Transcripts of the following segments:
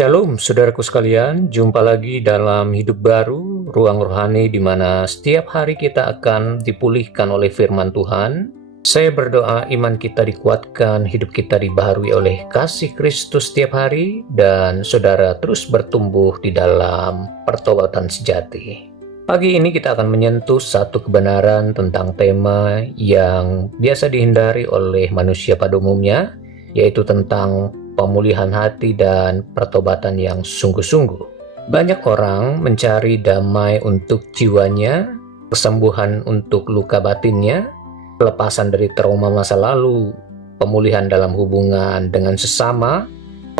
Shalom saudaraku sekalian, jumpa lagi dalam Hidup Baru, ruang rohani di mana setiap hari kita akan dipulihkan oleh firman Tuhan. Saya berdoa iman kita dikuatkan, hidup kita dibaharui oleh kasih Kristus setiap hari, dan saudara terus bertumbuh di dalam pertobatan sejati. Pagi ini kita akan menyentuh satu kebenaran tentang tema yang biasa dihindari oleh manusia pada umumnya, yaitu tentang pemulihan hati dan pertobatan yang sungguh-sungguh. Banyak orang mencari damai untuk jiwanya, kesembuhan untuk luka batinnya, pelepasan dari trauma masa lalu, pemulihan dalam hubungan dengan sesama,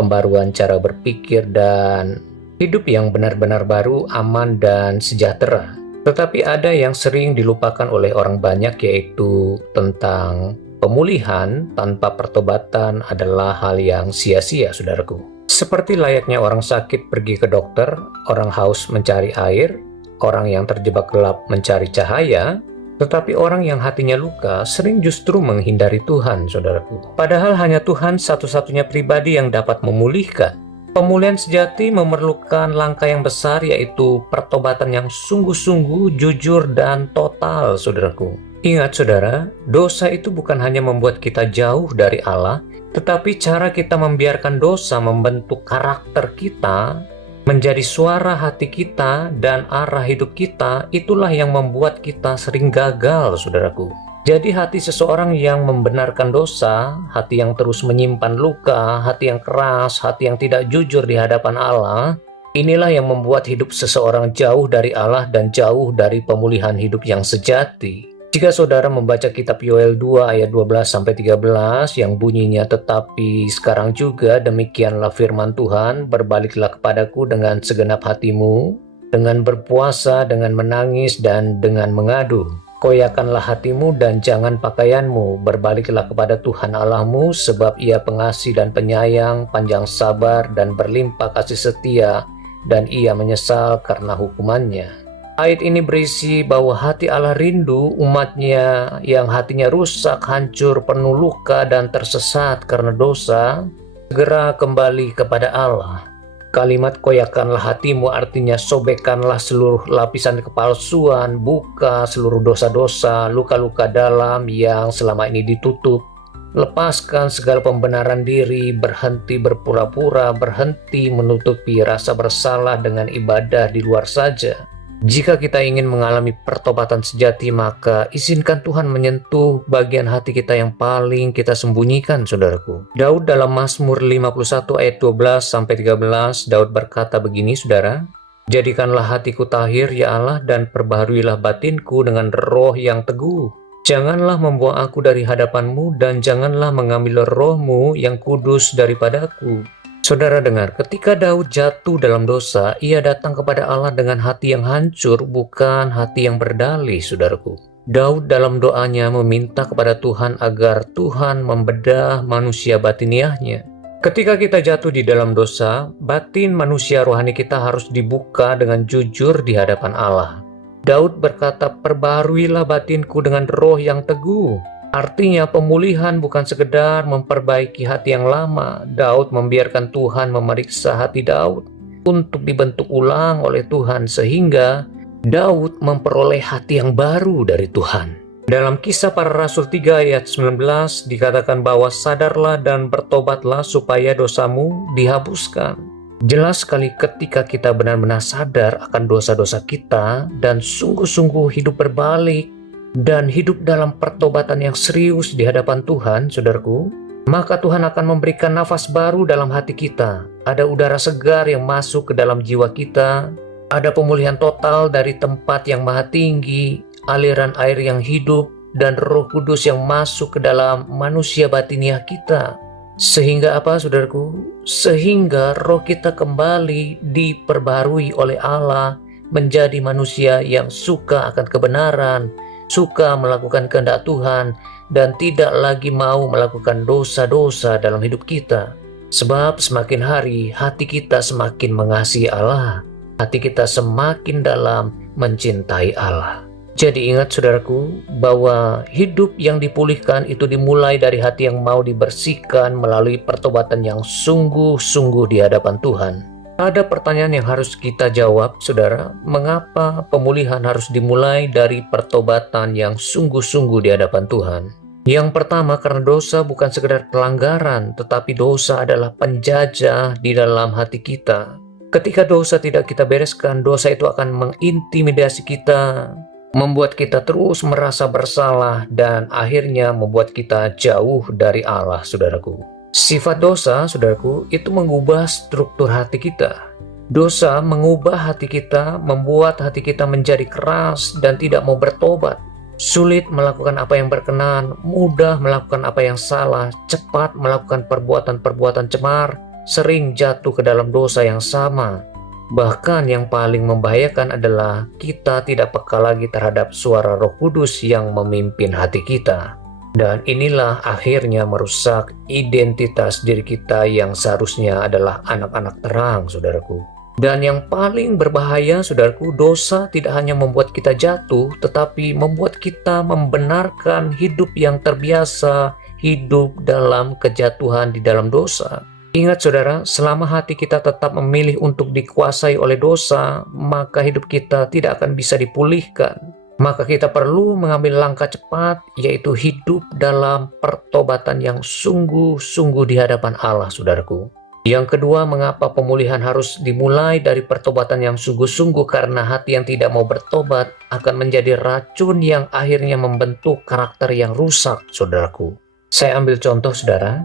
pembaruan cara berpikir, dan hidup yang benar-benar baru, aman, dan sejahtera. Tetapi ada yang sering dilupakan oleh orang banyak, yaitu tentang pemulihan tanpa pertobatan adalah hal yang sia-sia, saudaraku. Seperti layaknya orang sakit pergi ke dokter, orang haus mencari air, orang yang terjebak gelap mencari cahaya, tetapi orang yang hatinya luka sering justru menghindari Tuhan, saudaraku. Padahal hanya Tuhan satu-satunya pribadi yang dapat memulihkan. Pemulihan sejati memerlukan langkah yang besar, yaitu pertobatan yang sungguh-sungguh, jujur, dan total, saudaraku. Ingat saudara, dosa itu bukan hanya membuat kita jauh dari Allah, tetapi cara kita membiarkan dosa membentuk karakter kita, menjadi suara hati kita dan arah hidup kita, itulah yang membuat kita sering gagal, saudaraku. Jadi hati seseorang yang membenarkan dosa, hati yang terus menyimpan luka, hati yang keras, hati yang tidak jujur di hadapan Allah, inilah yang membuat hidup seseorang jauh dari Allah dan jauh dari pemulihan hidup yang sejati. Jika saudara membaca kitab Yoel 2 ayat 12-13 yang bunyinya, "Tetapi sekarang juga demikianlah firman Tuhan, berbaliklah kepadaku dengan segenap hatimu, dengan berpuasa, dengan menangis, dan dengan mengadu. Koyakanlah hatimu dan jangan pakaianmu, berbaliklah kepada Tuhan Allahmu, sebab Ia pengasih dan penyayang, panjang sabar, dan berlimpah kasih setia, dan Ia menyesal karena hukumannya." Ayat ini berisi bahwa hati Allah rindu umatnya yang hatinya rusak, hancur, penuh luka, dan tersesat karena dosa, segera kembali kepada Allah. Kalimat koyakanlah hatimu artinya sobekkanlah seluruh lapisan kepalsuan, buka seluruh dosa-dosa, luka-luka dalam yang selama ini ditutup. Lepaskan segala pembenaran diri, berhenti berpura-pura, berhenti menutupi rasa bersalah dengan ibadah di luar saja. Jika kita ingin mengalami pertobatan sejati, maka izinkan Tuhan menyentuh bagian hati kita yang paling kita sembunyikan, saudaraku. Daud dalam Mazmur 51 ayat 12-13, Daud berkata begini, saudara, "Jadikanlah hatiku tahir, ya Allah, dan perbaharuilah batinku dengan roh yang teguh. Janganlah membuang aku dari hadapan-Mu, dan janganlah mengambil roh-Mu yang kudus daripadaku." Saudara dengar, ketika Daud jatuh dalam dosa, ia datang kepada Allah dengan hati yang hancur, bukan hati yang berdalih, saudaraku. Daud dalam doanya meminta kepada Tuhan agar Tuhan membedah manusia batiniahnya. Ketika kita jatuh di dalam dosa, batin manusia rohani kita harus dibuka dengan jujur di hadapan Allah. Daud berkata, "Perbaharuilah batinku dengan roh yang teguh." Artinya pemulihan bukan sekedar memperbaiki hati yang lama. Daud membiarkan Tuhan memeriksa hati Daud untuk dibentuk ulang oleh Tuhan, sehingga Daud memperoleh hati yang baru dari Tuhan. Dalam Kisah Para Rasul 3 ayat 19 dikatakan bahwa sadarlah dan bertobatlah supaya dosamu dihapuskan. Jelas sekali ketika kita benar-benar sadar akan dosa-dosa kita dan sungguh-sungguh hidup berbalik dan hidup dalam pertobatan yang serius di hadapan Tuhan, saudaraku, maka Tuhan akan memberikan nafas baru dalam hati kita. Ada udara segar yang masuk ke dalam jiwa kita, ada pemulihan total dari tempat yang maha tinggi, aliran air yang hidup, dan Roh Kudus yang masuk ke dalam manusia batiniah kita. Sehingga apa, saudaraku? Sehingga roh kita kembali diperbarui oleh Allah menjadi manusia yang suka akan kebenaran, suka melakukan kehendak Tuhan, dan tidak lagi mau melakukan dosa-dosa dalam hidup kita. Sebab semakin hari hati kita semakin mengasihi Allah, hati kita semakin dalam mencintai Allah. Jadi ingat saudaraku, bahwa hidup yang dipulihkan itu dimulai dari hati yang mau dibersihkan melalui pertobatan yang sungguh-sungguh di hadapan Tuhan. Ada pertanyaan yang harus kita jawab, saudara. Mengapa pemulihan harus dimulai dari pertobatan yang sungguh-sungguh di hadapan Tuhan? Yang pertama, karena dosa bukan sekedar pelanggaran, tetapi dosa adalah penjajah di dalam hati kita. Ketika dosa tidak kita bereskan, dosa itu akan mengintimidasi kita, membuat kita terus merasa bersalah, dan akhirnya membuat kita jauh dari Allah, saudaraku. Sifat dosa, saudaraku, itu mengubah struktur hati kita. Dosa mengubah hati kita, membuat hati kita menjadi keras dan tidak mau bertobat. Sulit melakukan apa yang berkenan, mudah melakukan apa yang salah, cepat melakukan perbuatan-perbuatan cemar, sering jatuh ke dalam dosa yang sama. Bahkan yang paling membahayakan adalah kita tidak peka lagi terhadap suara Roh Kudus yang memimpin hati kita. Dan inilah akhirnya merusak identitas diri kita yang seharusnya adalah anak-anak terang, saudaraku. Dan yang paling berbahaya, saudaraku, dosa tidak hanya membuat kita jatuh, tetapi membuat kita membenarkan hidup yang terbiasa, hidup dalam kejatuhan di dalam dosa. Ingat saudara, selama hati kita tetap memilih untuk dikuasai oleh dosa, maka hidup kita tidak akan bisa dipulihkan. Maka kita perlu mengambil langkah cepat, yaitu hidup dalam pertobatan yang sungguh-sungguh di hadapan Allah, saudaraku. Yang kedua, mengapa pemulihan harus dimulai dari pertobatan yang sungguh-sungguh? Karena hati yang tidak mau bertobat akan menjadi racun yang akhirnya membentuk karakter yang rusak, saudaraku. Saya ambil contoh, saudara.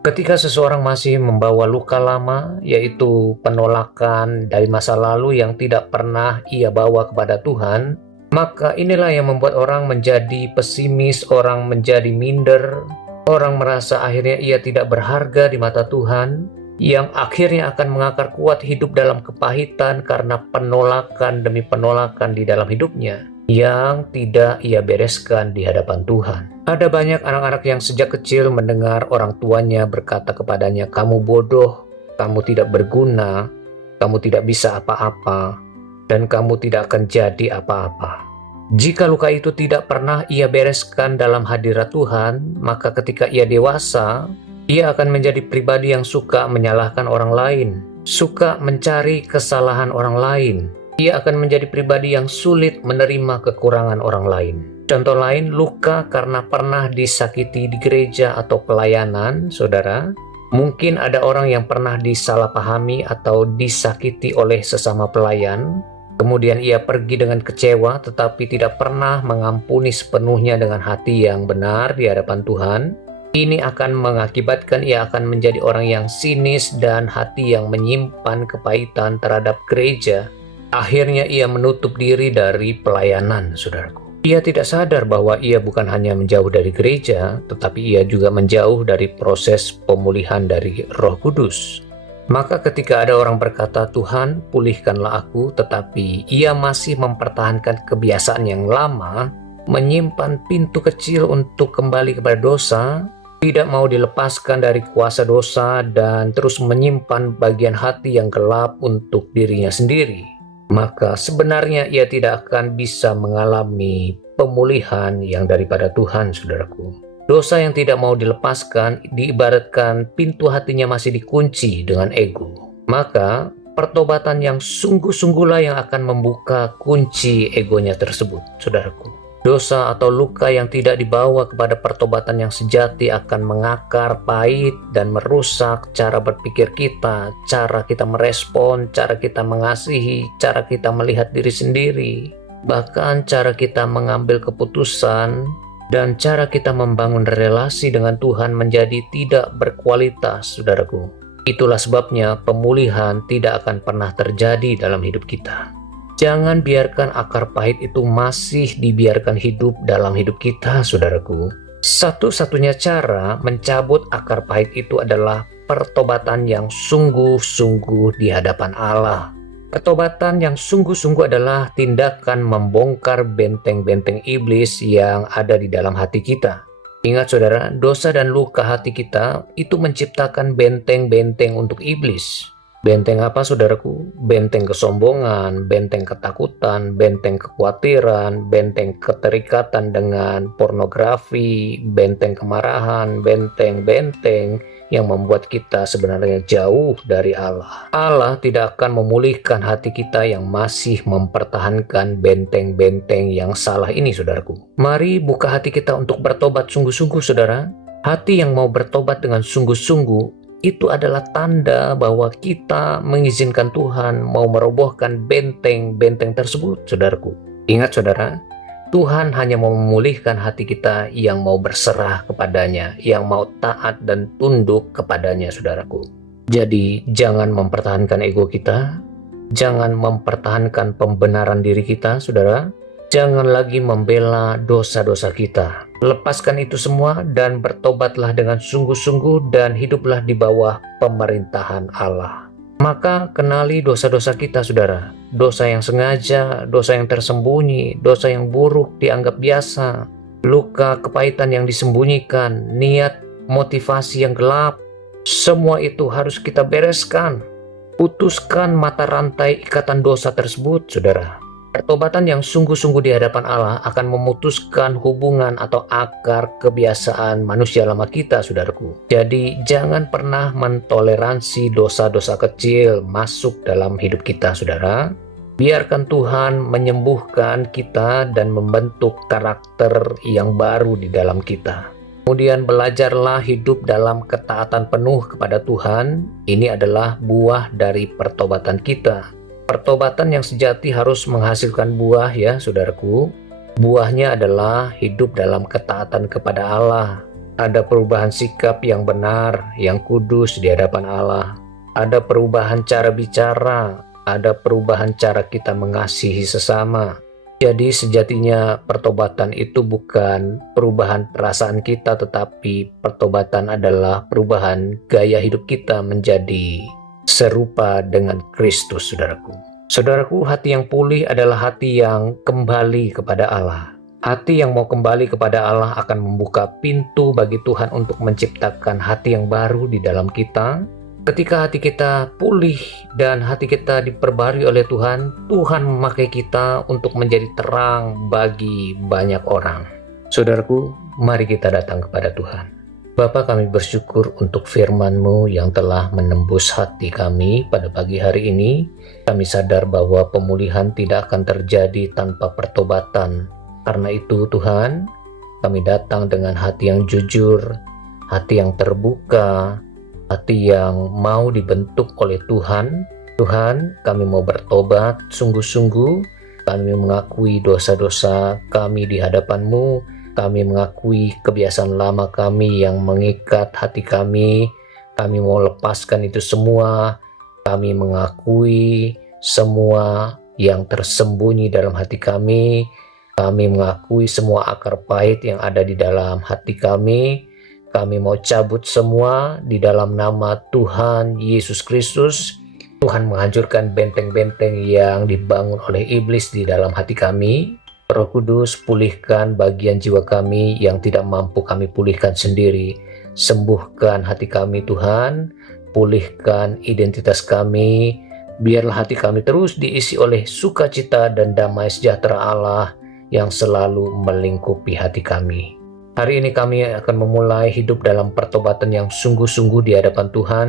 Ketika seseorang masih membawa luka lama, yaitu penolakan dari masa lalu yang tidak pernah ia bawa kepada Tuhan, maka inilah yang membuat orang menjadi pesimis, orang menjadi minder, orang merasa akhirnya ia tidak berharga di mata Tuhan, yang akhirnya akan mengakar kuat hidup dalam kepahitan karena penolakan demi penolakan di dalam hidupnya yang tidak ia bereskan di hadapan Tuhan. Ada banyak anak-anak yang sejak kecil mendengar orang tuanya berkata kepadanya, "Kamu bodoh, kamu tidak berguna, kamu tidak bisa apa-apa, dan kamu tidak akan jadi apa-apa." Jika luka itu tidak pernah ia bereskan dalam hadirat Tuhan, maka ketika ia dewasa, ia akan menjadi pribadi yang suka menyalahkan orang lain, suka mencari kesalahan orang lain. Ia akan menjadi pribadi yang sulit menerima kekurangan orang lain. Contoh lain, luka karena pernah disakiti di gereja atau pelayanan, saudara. Mungkin ada orang yang pernah disalahpahami atau disakiti oleh sesama pelayan. Kemudian ia pergi dengan kecewa, tetapi tidak pernah mengampuni sepenuhnya dengan hati yang benar di hadapan Tuhan. Ini akan mengakibatkan ia akan menjadi orang yang sinis dan hati yang menyimpan kepahitan terhadap gereja. Akhirnya ia menutup diri dari pelayanan, saudaraku. Ia tidak sadar bahwa ia bukan hanya menjauh dari gereja, tetapi ia juga menjauh dari proses pemulihan dari Roh Kudus. Maka ketika ada orang berkata, "Tuhan, pulihkanlah aku," tetapi ia masih mempertahankan kebiasaan yang lama, menyimpan pintu kecil untuk kembali kepada dosa, tidak mau dilepaskan dari kuasa dosa, dan terus menyimpan bagian hati yang gelap untuk dirinya sendiri, maka sebenarnya ia tidak akan bisa mengalami pemulihan yang daripada Tuhan, saudaraku. Dosa yang tidak mau dilepaskan diibaratkan pintu hatinya masih dikunci dengan ego. Maka pertobatan yang sungguh-sungguhlah yang akan membuka kunci egonya tersebut, saudaraku. Dosa atau luka yang tidak dibawa kepada pertobatan yang sejati akan mengakar pahit dan merusak cara berpikir kita, cara kita merespon, cara kita mengasihi, cara kita melihat diri sendiri, bahkan cara kita mengambil keputusan, dan cara kita membangun relasi dengan Tuhan menjadi tidak berkualitas, saudaraku. Itulah sebabnya pemulihan tidak akan pernah terjadi dalam hidup kita. Jangan biarkan akar pahit itu masih dibiarkan hidup dalam hidup kita, saudaraku. Satu-satunya cara mencabut akar pahit itu adalah pertobatan yang sungguh-sungguh di hadapan Allah. Pertobatan yang sungguh-sungguh adalah tindakan membongkar benteng-benteng iblis yang ada di dalam hati kita. Ingat saudara, dosa dan luka hati kita itu menciptakan benteng-benteng untuk iblis. Benteng apa saudaraku? Benteng kesombongan, benteng ketakutan, benteng kekhawatiran, benteng keterikatan dengan pornografi, benteng kemarahan, benteng-benteng yang membuat kita sebenarnya jauh dari Allah. Allah tidak akan memulihkan hati kita yang masih mempertahankan benteng-benteng yang salah ini, saudaraku. Mari buka hati kita untuk bertobat sungguh-sungguh, saudara. Hati yang mau bertobat dengan sungguh-sungguh itu adalah tanda bahwa kita mengizinkan Tuhan mau merobohkan benteng-benteng tersebut, saudaraku. Ingat saudara, Tuhan hanya mau memulihkan hati kita yang mau berserah kepadanya, yang mau taat dan tunduk kepadanya, saudaraku. Jadi jangan mempertahankan ego kita, jangan mempertahankan pembenaran diri kita, saudara. Jangan lagi membela dosa-dosa kita. Lepaskan itu semua dan bertobatlah dengan sungguh-sungguh dan hiduplah di bawah pemerintahan Allah. Maka kenali dosa-dosa kita, saudara. Dosa yang sengaja, dosa yang tersembunyi, dosa yang buruk dianggap biasa, luka kepahitan yang disembunyikan, niat motivasi yang gelap. Semua itu harus kita bereskan. Putuskan mata rantai ikatan dosa tersebut, saudara. Pertobatan yang sungguh-sungguh di hadapan Allah akan memutuskan hubungan atau akar kebiasaan manusia lama kita, saudaraku. Jadi jangan pernah mentoleransi dosa-dosa kecil masuk dalam hidup kita, saudara. Biarkan Tuhan menyembuhkan kita dan membentuk karakter yang baru di dalam kita. Kemudian belajarlah hidup dalam ketaatan penuh kepada Tuhan. Ini adalah buah dari pertobatan kita. Pertobatan yang sejati harus menghasilkan buah ya saudaraku. Buahnya adalah hidup dalam ketaatan kepada Allah. Ada perubahan sikap yang benar, yang kudus di hadapan Allah. Ada perubahan cara bicara, ada perubahan cara kita mengasihi sesama. Jadi sejatinya pertobatan itu bukan perubahan perasaan kita, tetapi pertobatan adalah perubahan gaya hidup kita menjadi serupa dengan Kristus, saudaraku. Saudaraku, hati yang pulih adalah hati yang kembali kepada Allah. Hati yang mau kembali kepada Allah akan membuka pintu bagi Tuhan untuk menciptakan hati yang baru di dalam kita. Ketika hati kita pulih dan hati kita diperbarui oleh Tuhan, Tuhan memakai kita untuk menjadi terang bagi banyak orang. Saudaraku, mari kita datang kepada Tuhan. Bapa, kami bersyukur untuk firman-Mu yang telah menembus hati kami pada pagi hari ini. Kami sadar bahwa pemulihan tidak akan terjadi tanpa pertobatan. Karena itu Tuhan, kami datang dengan hati yang jujur, hati yang terbuka, hati yang mau dibentuk oleh Tuhan. Tuhan, kami mau bertobat sungguh-sungguh. Kami mengakui dosa-dosa kami di hadapan-Mu. Kami mengakui kebiasaan lama kami yang mengikat hati kami. Kami mau lepaskan itu semua. Kami mengakui semua yang tersembunyi dalam hati kami. Kami mengakui semua akar pahit yang ada di dalam hati kami. Kami mau cabut semua di dalam nama Tuhan Yesus Kristus. Tuhan menghancurkan benteng-benteng yang dibangun oleh iblis di dalam hati kami. Roh Kudus, pulihkan bagian jiwa kami yang tidak mampu kami pulihkan sendiri. Sembuhkan hati kami Tuhan, pulihkan identitas kami. Biarlah hati kami terus diisi oleh sukacita dan damai sejahtera Allah yang selalu melingkupi hati kami. Hari ini kami akan memulai hidup dalam pertobatan yang sungguh-sungguh di hadapan Tuhan.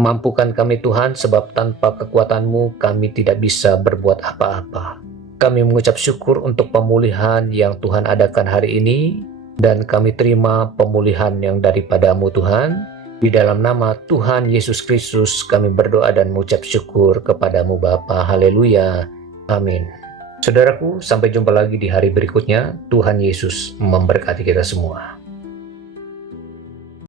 Mampukan kami Tuhan, sebab tanpa kekuatan-Mu kami tidak bisa berbuat apa-apa. Kami mengucap syukur untuk pemulihan yang Tuhan adakan hari ini, dan kami terima pemulihan yang daripada-Mu Tuhan. Di dalam nama Tuhan Yesus Kristus kami berdoa dan mengucap syukur kepada-Mu Bapa. Haleluya. Amin. Saudaraku, sampai jumpa lagi di hari berikutnya. Tuhan Yesus memberkati kita semua.